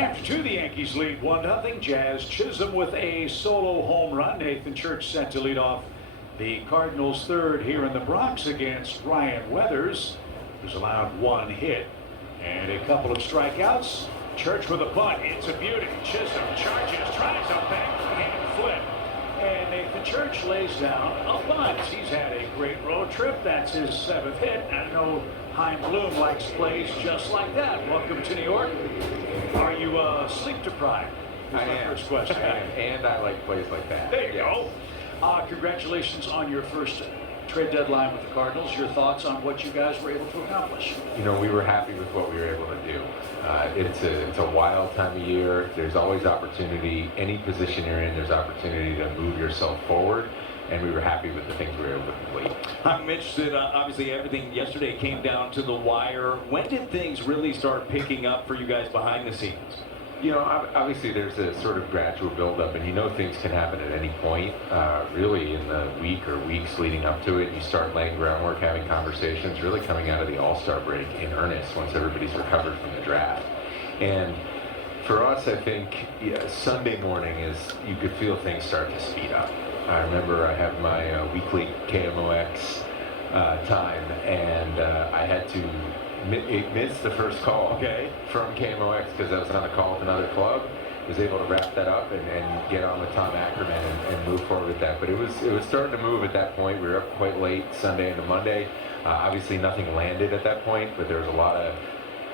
After two, the Yankees lead 1-0. Jazz Chisholm with a solo home run. Nathan Church set to lead off the Cardinals' third here in the Bronx against Ryan Weathers, who's allowed one hit and a couple of strikeouts. Church with a bunt. It's a beauty. Chisholm charges, tries a backhand flip. And Nathan Church lays down a bunt. He's had a great road trip. That's his seventh hit. I know Chaim Bloom likes plays just like that. Welcome to New York. Are you sleep deprived? I am. First question. And I like plays like that. There you go. Congratulations on your first trade deadline with the Cardinals. Your thoughts on what you guys were able to accomplish? You know, we were happy with what we were able to do. It's a wild time of year. There's always opportunity. Any position you're in, there's opportunity to move yourself forward. And we were happy with the things we were able to complete. I'm interested, obviously everything yesterday came down to the wire. When did things really start picking up for you guys behind the scenes? You know, obviously there's a sort of gradual buildup, and you know things can happen at any point. Really, in the week or weeks leading up to it, you start laying groundwork, having conversations, really coming out of the All-Star break in earnest once everybody's recovered from the draft. And for us, I think Sunday morning is, you could feel things start to speed up. I remember I have my weekly KMOX time, and I had to miss the first call from KMOX because I was on a call with another club. Was able to wrap that up and get on with Tom Ackerman and move forward with that. But it was starting to move at that point. We were up quite late Sunday into Monday. Obviously nothing landed at that point, but there was a lot of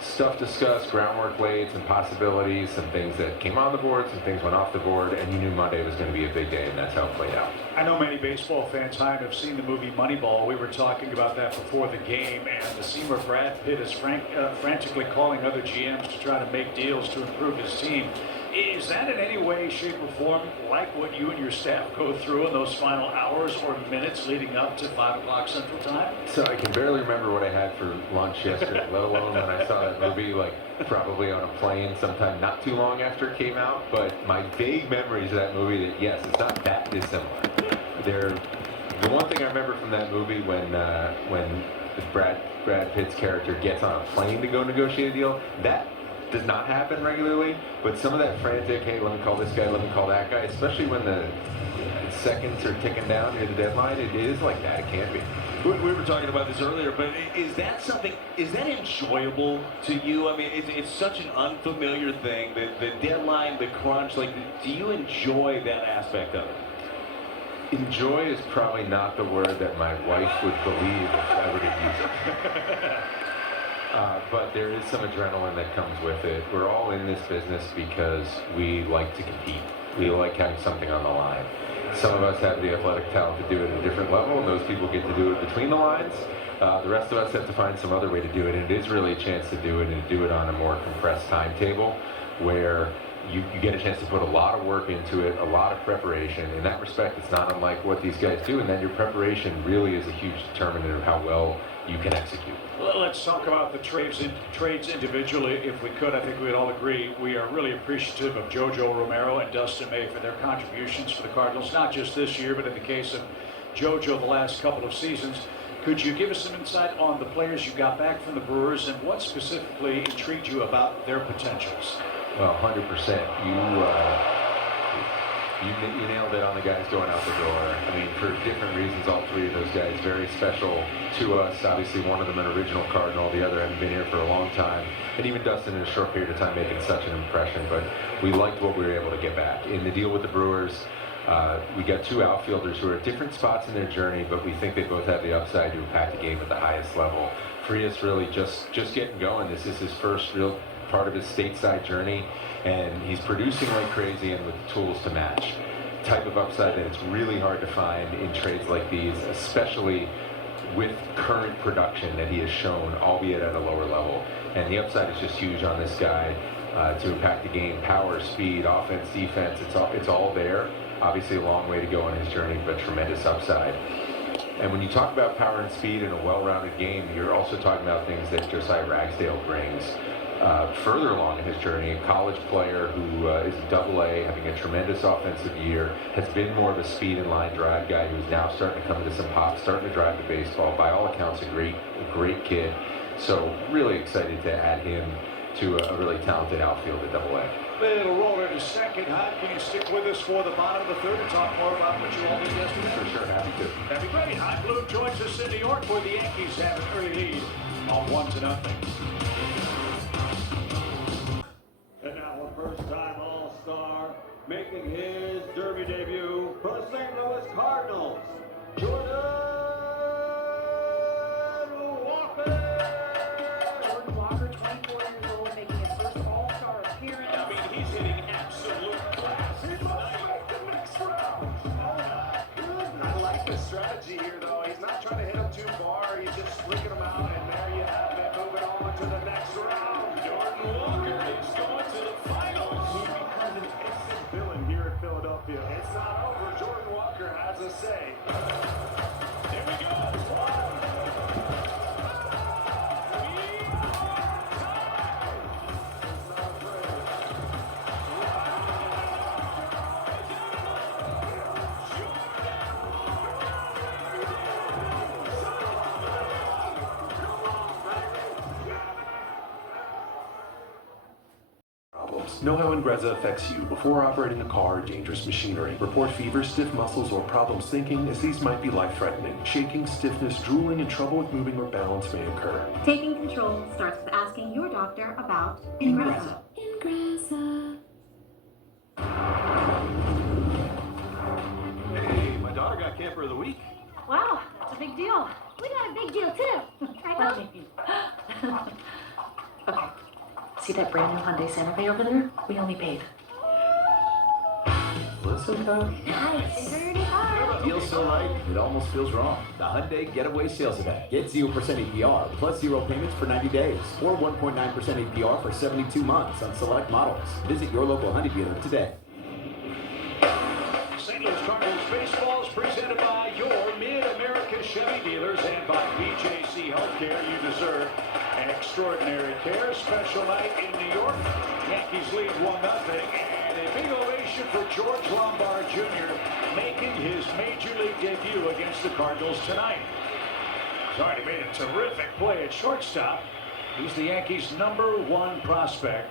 stuff discussed, groundwork laid, some possibilities, some things that came on the board, some things went off the board, and you knew Monday was going to be a big day, and that's how it played out. I know many baseball fans, Chaim, have seen the movie Moneyball. We were talking about that before the game, and the scene where Brad Pitt is frantically calling other GMs to try to make deals to improve his team. Is that in any way, shape, or form like what you and your staff go through in those final hours or minutes leading up to 5 o'clock Central Time? So I can barely remember what I had for lunch yesterday, let alone when I saw that movie, like probably on a plane sometime not too long after it came out. But my vague memories of that movie, that yes, it's not that dissimilar. The one thing I remember from that movie when Brad Pitt's character gets on a plane to go negotiate a deal, that does not happen regularly, but some of that frantic, hey, let me call this guy, let me call that guy, especially when the seconds are ticking down near the deadline, it is like that. It can be. We were talking about this earlier, but is that enjoyable to you? I mean, it's such an unfamiliar thing, the deadline, the crunch, like, do you enjoy that aspect of it? Enjoy is probably not the word that my wife would believe if I were to use it. But there is some adrenaline that comes with it. We're all in this business because we like to compete. We like having something on the line. Some of us have the athletic talent to do it at a different level, and those people get to do it between the lines. The rest of us have to find some other way to do it, and it is really a chance to do it and to do it on a more compressed timetable where you get a chance to put a lot of work into it, a lot of preparation. In that respect, it's not unlike what these guys do, and then your preparation really is a huge determinant of how well you can execute. Well, let's talk about the trades individually, if we could. I think we'd all agree we are really appreciative of JoJo Romero and Dustin May for their contributions for the Cardinals, not just this year, but in the case of JoJo the last couple of seasons. Could you give us some insight on the players you got back from the Brewers and what specifically intrigued you about their potentials? Well, 100%. You nailed it on the guys going out the door. I mean, for different reasons, all three of those guys very special to us. Obviously, one of them an original Cardinal, the other hadn't been here for a long time. And even Dustin in a short period of time making such an impression. But we liked what we were able to get back. In the deal with the Brewers, we got two outfielders who are at different spots in their journey, but we think they both have the upside to impact the game at the highest level. Frias really just getting going. This is his first real part of his stateside journey, and he's producing like crazy and with the tools to match. Type of upside that it's really hard to find in trades like these, especially with current production that he has shown, albeit at a lower level. And the upside is just huge on this guy to impact the game. Power, speed, offense, defense, it's all there. Obviously a long way to go on his journey, but tremendous upside. And when you talk about power and speed in a well-rounded game, you're also talking about things that Josiah Ragsdale brings. Further along in his journey, a college player who is a double-A, having a tremendous offensive year, has been more of a speed and line drive guy who's now starting to come into some pop, starting to drive the baseball. By all accounts, a great kid. So really excited to add him to a really talented outfield at Double-A. Little roller to second. Hyde, can you stick with us for the bottom of the third and talk more about what you all did yesterday? For sure, happy to. That'd be great. Hyde Bloom joins us in New York where the Yankees have an early lead on 1-0. And now a first-time All-Star making his Derby debut for the St. Louis Cardinals, Jordan Walker. Jordan Walker, 24 years old, making his first All-Star appearance. I mean, he's hitting absolute class here tonight. The next round. I like the strategy here, though. He's not trying to hit him too far. He's just flicking him out, and there you have it. Moving on to the next round. Jordan Walker is going to the finals. He becomes an instant villain here in Philadelphia. It's not over. Jordan Walker has a say. There we go. Know how Ingrezza affects you before operating a car or dangerous machinery. Report fever, stiff muscles, or problems thinking, as these might be life-threatening. Shaking, stiffness, drooling, and trouble with moving or balance may occur. Taking control starts with asking your doctor about Ingrezza. Ingrezza. Hey, my daughter got Camper of the Week. Wow, that's a big deal. We got a big deal too. Okay. See that brand new Hyundai Santa Fe over there? We only paid. Listen, Kyle. Nice. 35. Feels so right, it almost feels wrong. The Hyundai Getaway Sales Event. Get 0% APR plus 0 payments for 90 days or 1.9% APR for 72 months on select models. Visit your local Hyundai dealer today. St. Louis Cardinals baseball is presented by your Mid-American Chevy dealers and by BJC Healthcare. You deserve extraordinary care. Special night in New York. Yankees lead 1-0. And a big ovation for George Lombard Jr. making his Major League debut against the Cardinals tonight. He's already made a terrific play at shortstop. He's the Yankees' #1 prospect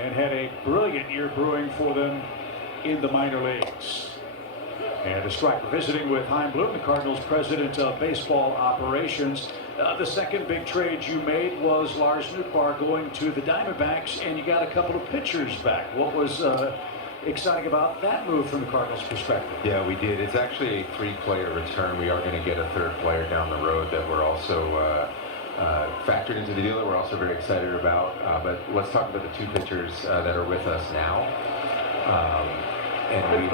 and had a brilliant year brewing for them in the minor leagues. And a striker visiting with Chaim Bloom, the Cardinals president of baseball operations. The second big trade you made was Lars Nootbaar going to the Diamondbacks, and you got a couple of pitchers back. What was exciting about that move from the Cardinals' perspective? Yeah, we did. It's actually a 3-player return. We are going to get a 3rd player down the road that we're also factored into the deal that we're also very excited about. But let's talk about the 2 pitchers that are with us now. And we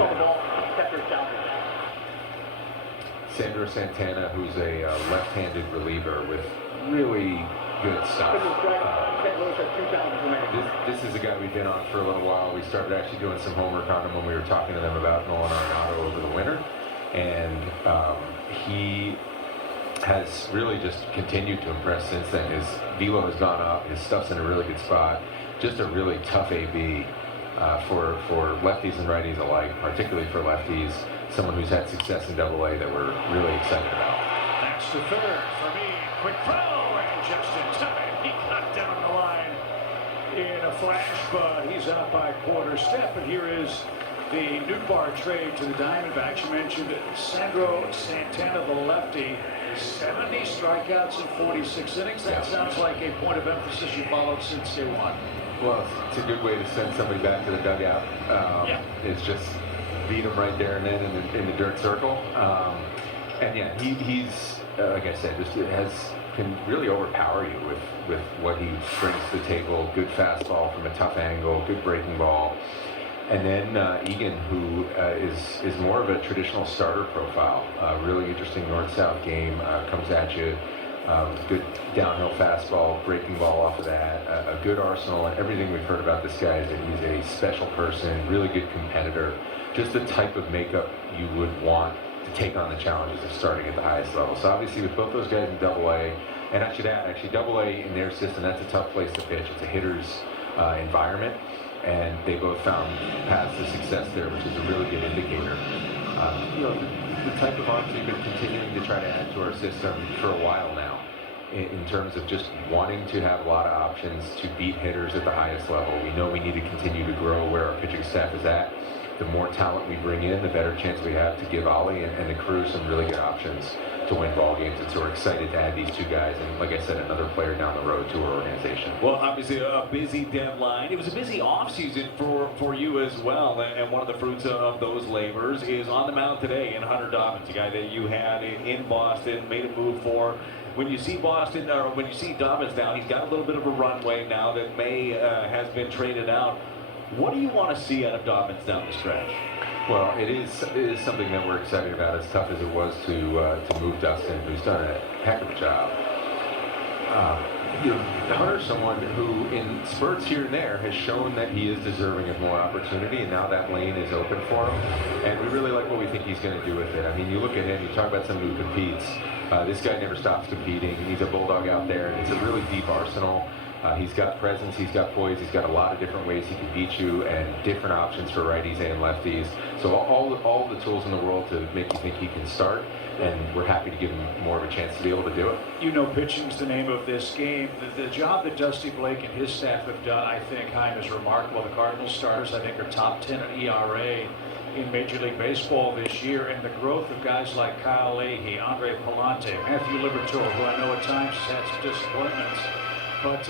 Sandro Santana, who's a left-handed reliever with really good stuff. This is a guy we've been on for a little while. We started actually doing some homework on him when we were talking to them about Nolan Arenado over the winter. And he has really just continued to impress since then. His velo has gone up. His stuff's in a really good spot. Just a really tough AB for lefties and righties alike, particularly for lefties. Someone who's had success in Double-A that we're really excited about. That's the third for me. Quick throw, and just in time, he got down the line in a flash, but he's out by a quarter step. And here is the Nootbaar trade to the Diamondbacks. You mentioned Sandro Santana, the lefty, 70 strikeouts in 46 innings. That sounds like a point of emphasis you followed since day one. Well, it's a good way to send somebody back to the dugout. It's just beat him right there and then in the dirt circle. And yeah, he's like I said, just can really overpower you with what he brings to the table. Good fastball from a tough angle, good breaking ball. And then Egan, who is more of a traditional starter profile. Really interesting north-south game, comes at you. Good downhill fastball, breaking ball off of that. A good arsenal, and everything we've heard about this guy is that he's a special person, really good competitor. Just the type of makeup you would want to take on the challenges of starting at the highest level. So obviously with both those guys in Double-A, and I should add, actually Double-A in their system, that's a tough place to pitch. It's a hitter's environment, and they both found paths to success there, which is a really good indicator. The type of arms we've been continuing to try to add to our system for a while now. in terms of just wanting to have a lot of options to beat hitters at the highest level. We know we need to continue to grow where our pitching staff is at. The more talent we bring in, the better chance we have to give Ollie and the crew some really good options to win ball games. And so we're excited to add these two guys, and like I said, another player down the road to our organization. Well, obviously a busy deadline. It was a busy offseason for you as well, and one of the fruits of those labors is on the mound today in Hunter Dobbins, a guy that you had in Boston, made a move for. When you see Boston, or when you see Dobbins now, he's got a little bit of a runway now that May has been traded out. What do you want to see out of Dobbins down the stretch? Well, it is something that we're excited about, as tough as it was to move Dustin, who's done a heck of a job. Hunter's someone who, in spurts here and there, has shown that he is deserving of more opportunity, and now that lane is open for him. And we really like what we think he's going to do with it. I mean, you look at him, you talk about someone who competes. This guy never stops competing. He's a bulldog out there, and it's a really deep arsenal. He's got presence, he's got poise, he's got a lot of different ways he can beat you, and different options for righties and lefties. So all the tools in the world to make you think he can start, and we're happy to give him more of a chance to be able to do it. You know, pitching's the name of this game. The job that Dusty Blake and his staff have done, I think, Chaim, is remarkable. The Cardinals starters, I think, are top 10 in ERA in Major League Baseball this year, and the growth of guys like Kyle Leahy, Andre Palante, Matthew Liberatore, who I know at times has had some disappointments, but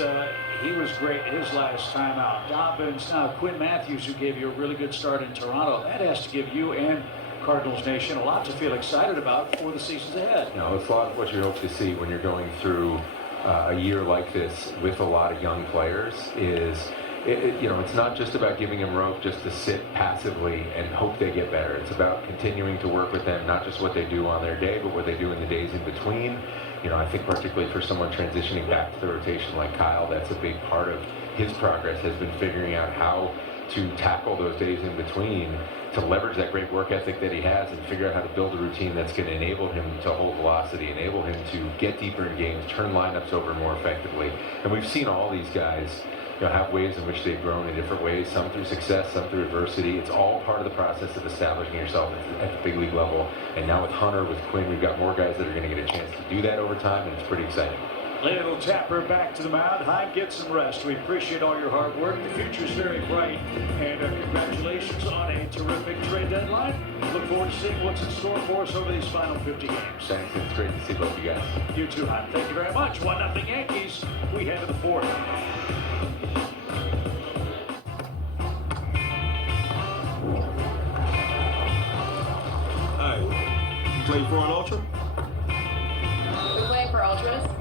he was great his last time out. Dobbins, now Quinn Matthews, who gave you a really good start in Toronto. That has to give you and Cardinals Nation a lot to feel excited about for the seasons ahead. You know, it's a lot of what you hope to see when you're going through a year like this with a lot of young players. It's not just about giving them rope just to sit passively and hope they get better. It's about continuing to work with them, not just what they do on their day, but what they do in the days in between. You know, I think particularly for someone transitioning back to the rotation like Kyle, that's a big part of his progress, has been figuring out how to tackle those days in between, to leverage that great work ethic that he has and figure out how to build a routine that's going to enable him to hold velocity, enable him to get deeper in games, turn lineups over more effectively. And we've seen all these guys have ways in which they've grown in different ways, some through success, some through adversity. It's all part of the process of establishing yourself at the big league level. And now with Hunter, with Quinn, we've got more guys that are going to get a chance to do that over time, and it's pretty exciting. Little Tapper back to the mound. Chaim, get some rest. We appreciate all your hard work. The future's very bright. And congratulations on a terrific trade deadline. Look forward to seeing what's in store for us over these final 50 games. Thanks. It's great to see both you guys. You too, Chaim. Thank you very much. 1-0 Yankees. We head to the fourth. Hey, you playing for an Ultra? We're playing for Ultras.